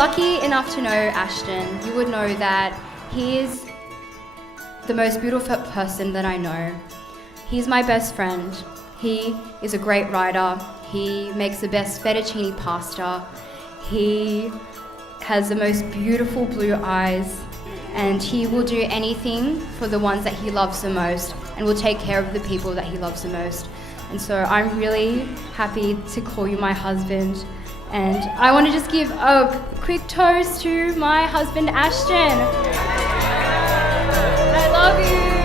lucky enough to know Ashton, you would know that he is the most beautiful person that I know. He's my best friend. He is a great writer. He makes the best fettuccine pasta. He has the most beautiful blue eyes, and he will do anything for the ones that he loves the most and will take care of the people that he loves the most. And so I'm really happy to call you my husband. And I want to just give a quick toast to my husband, Ashton. I love you.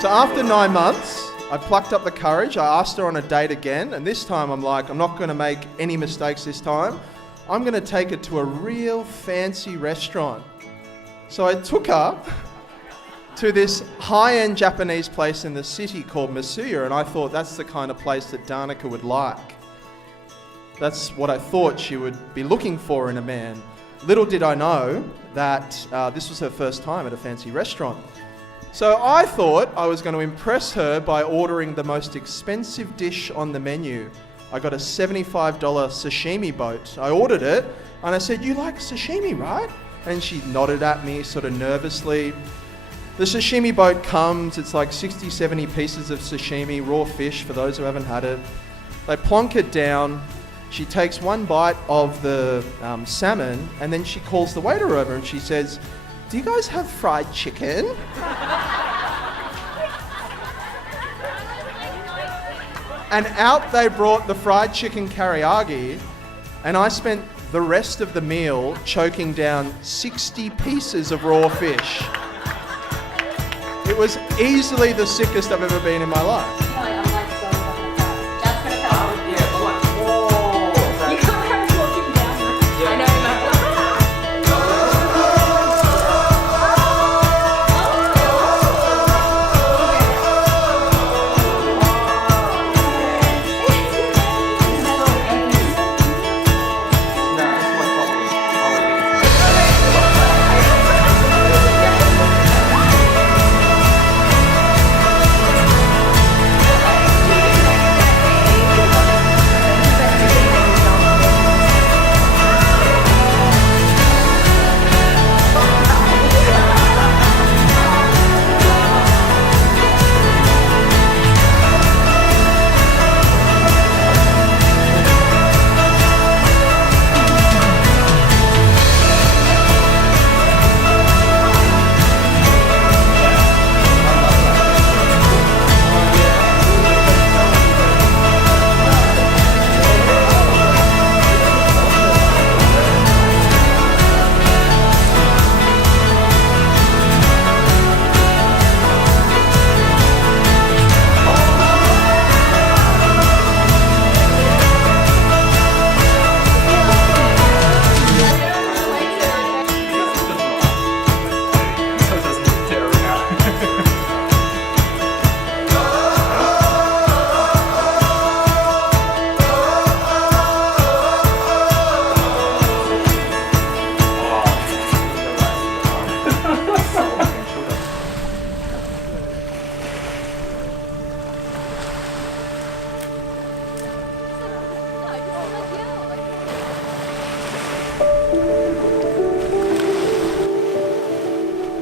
So after 9 months, I plucked up the courage. I asked her on a date again, and this time I'm like, I'm not going to make any mistakes this time. I'm going to take her to a real fancy restaurant. So I took her to this high-end Japanese place in the city called Masuya, and I thought that's the kind of place that Danica would like. That's what I thought she would be looking for in a man. Little did I know that this was her first time at a fancy restaurant. So I thought I was going to impress her by ordering the most expensive dish on the menu. I got a $75 sashimi boat. I ordered it and I said, "You like sashimi, right?" And she nodded at me sort of nervously. The sashimi boat comes, it's like 60, 70 pieces of sashimi, raw fish for those who haven't had it. They plonk it down. She takes one bite of the salmon and then she calls the waiter over and she says, "Do you guys have fried chicken?" And out they brought the fried chicken karaage, and I spent the rest of the meal choking down 60 pieces of raw fish. It was easily the sickest I've ever been in my life.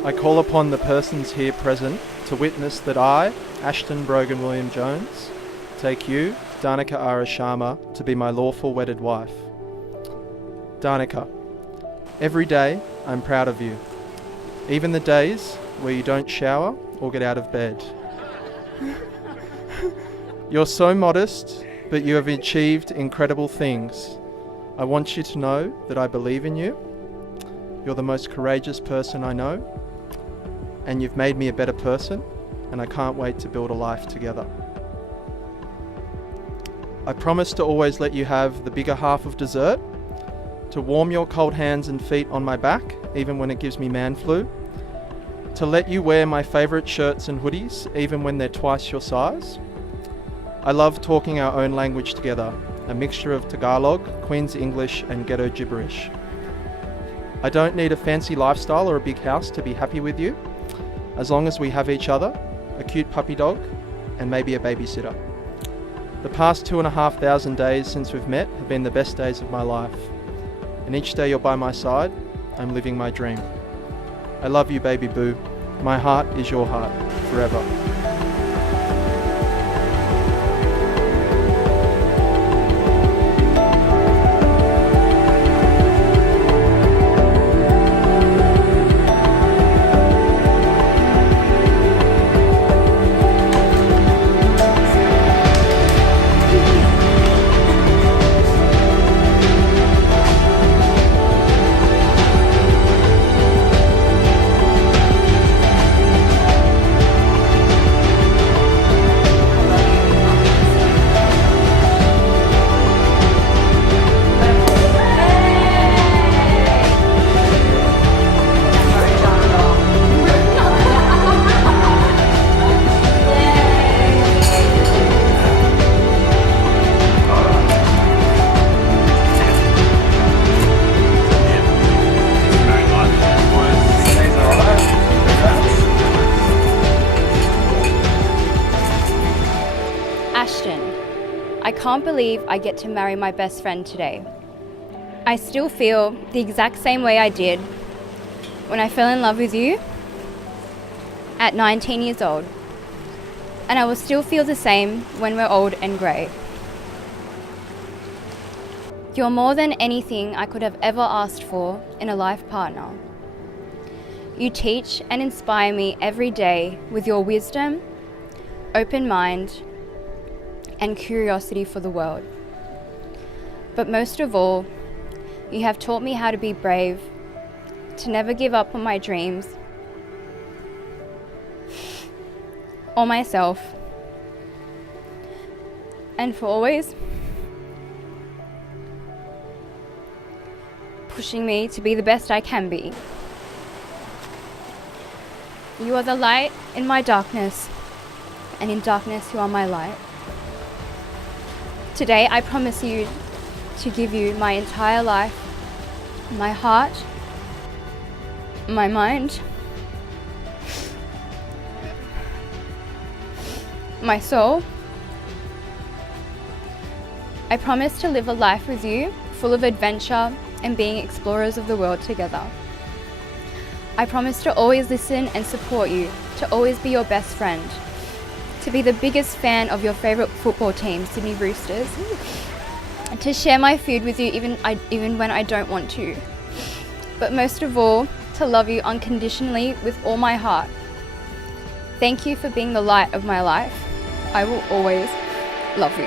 I call upon the persons here present to witness that I, Ashton Brogan William Jones, take you, Danica Ashton, to be my lawful wedded wife. Danica, every day I'm proud of you, even the days where you don't shower or get out of bed. You're so modest, but you have achieved incredible things. I want you to know that I believe in you. You're the most courageous person I know, and you've made me a better person, and I can't wait to build a life together. I promise to always let you have the bigger half of dessert, to warm your cold hands and feet on my back, even when it gives me man flu, to let you wear my favourite shirts and hoodies, even when they're twice your size. I love talking our own language together, a mixture of Tagalog, Queen's English and ghetto gibberish. I don't need a fancy lifestyle or a big house to be happy with you, as long as we have each other, a cute puppy dog, and maybe a babysitter. The past 2,500 days since we've met have been the best days of my life. And each day you're by my side, I'm living my dream. I love you, baby boo. My heart is your heart, forever. Ashton, I can't believe I get to marry my best friend today. I still feel the exact same way I did when I fell in love with you at 19 years old. And I will still feel the same when we're old and grey. You're more than anything I could have ever asked for in a life partner. You teach and inspire me every day with your wisdom, open mind, and curiosity for the world. But most of all, you have taught me how to be brave, to never give up on my dreams or myself, and for always pushing me to be the best I can be. You are the light in my darkness, and in darkness you are my light. Today I promise you to give you my entire life, my heart, my mind, my soul. I promise to live a life with you full of adventure and being explorers of the world together. I promise to always listen and support you, to always be your best friend, to be the biggest fan of your favourite football team, Sydney Roosters, and to share my food with you even when I don't want to. But most of all, to love you unconditionally with all my heart. Thank you for being the light of my life. I will always love you.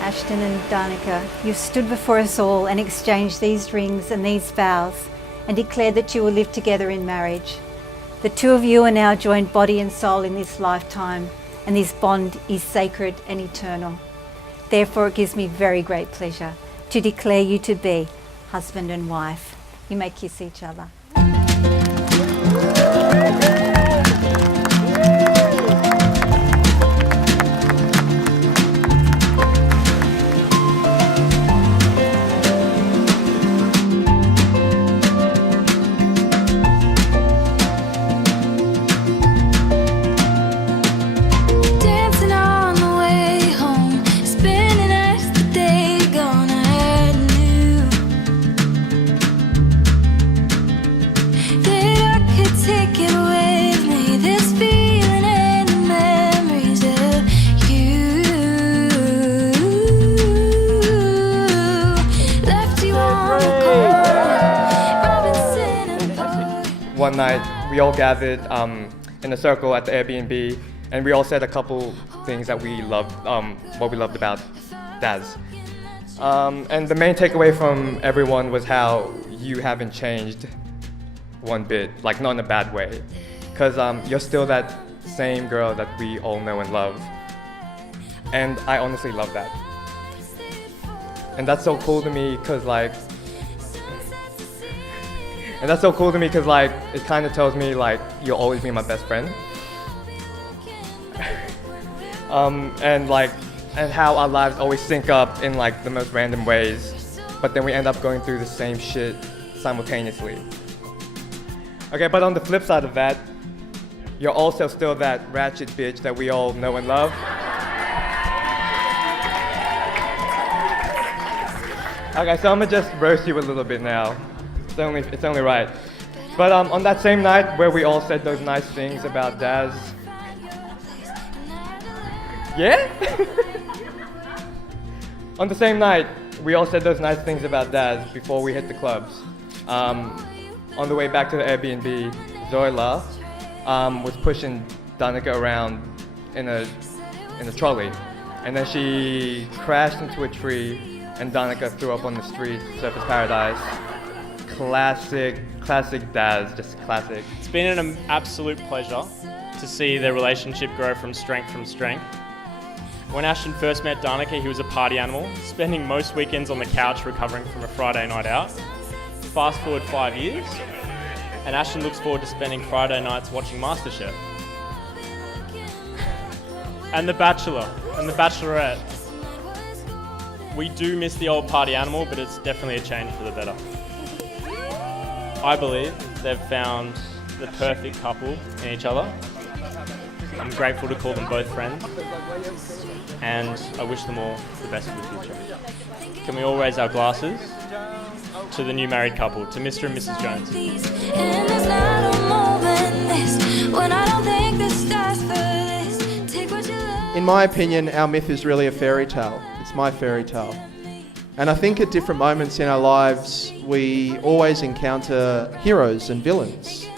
Ashton and Danica, you've stood before us all and exchanged these rings and these vows and declared that you will live together in marriage. The two of you are now joined body and soul in this lifetime, and this bond is sacred and eternal. Therefore, it gives me very great pleasure to declare you to be husband and wife. You may kiss each other. One night, we all gathered in a circle at the Airbnb, And we all said a couple things that we loved, what we loved about Daz. And the main takeaway from everyone was how you haven't changed one bit, like not in a bad way. Because you're still that same girl that we all know and love. And I honestly love that. And that's so cool to me because like, it kind of tells me like, you'll always be my best friend. And how our lives always sync up in like the most random ways, but then we end up going through the same shit simultaneously. Okay, but on the flip side of that, you're also still that ratchet bitch that we all know and love. Okay, so I'm gonna just roast you a little bit now. It's only right. But on that same night where we all said those nice things about Daz, yeah? On the same night, we all said those nice things about Daz before we hit the clubs. On the way back to the Airbnb, Zoila was pushing Danica around in a trolley, and then she crashed into a tree, and Danica threw up on the street, Surface Paradise. Classic Daz, just classic. It's been an absolute pleasure to see their relationship grow from strength to strength. When Ashton first met Danica, he was a party animal, spending most weekends on the couch recovering from a Friday night out. Fast forward 5 years, and Ashton looks forward to spending Friday nights watching MasterChef. And The Bachelor, and The Bachelorette. We do miss the old party animal, but it's definitely a change for the better. I believe they've found the perfect couple in each other. I'm grateful to call them both friends, and I wish them all the best for the future. Can we all raise our glasses to the new married couple, to Mr. and Mrs. Jones? In my opinion, our myth is really a fairy tale. It's my fairy tale. And I think at different moments in our lives, we always encounter heroes and villains.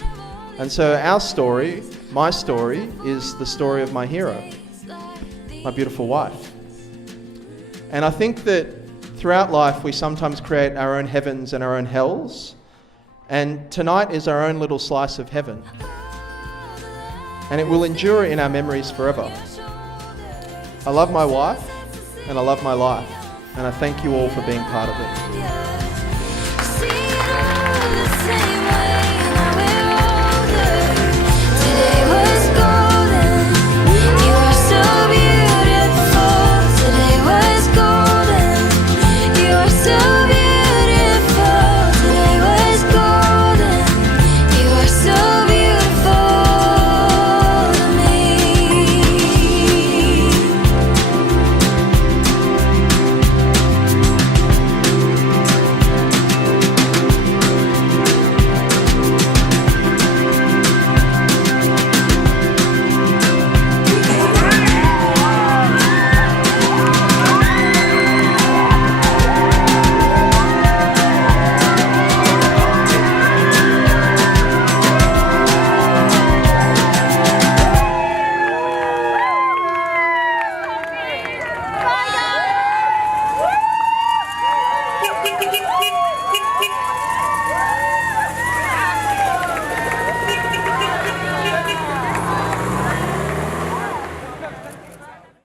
And so our story, my story, is the story of my hero, my beautiful wife. And I think that throughout life, we sometimes create our own heavens and our own hells. And tonight is our own little slice of heaven. And it will endure in our memories forever. I love my wife, and I love my life. And I thank you all for being part of it.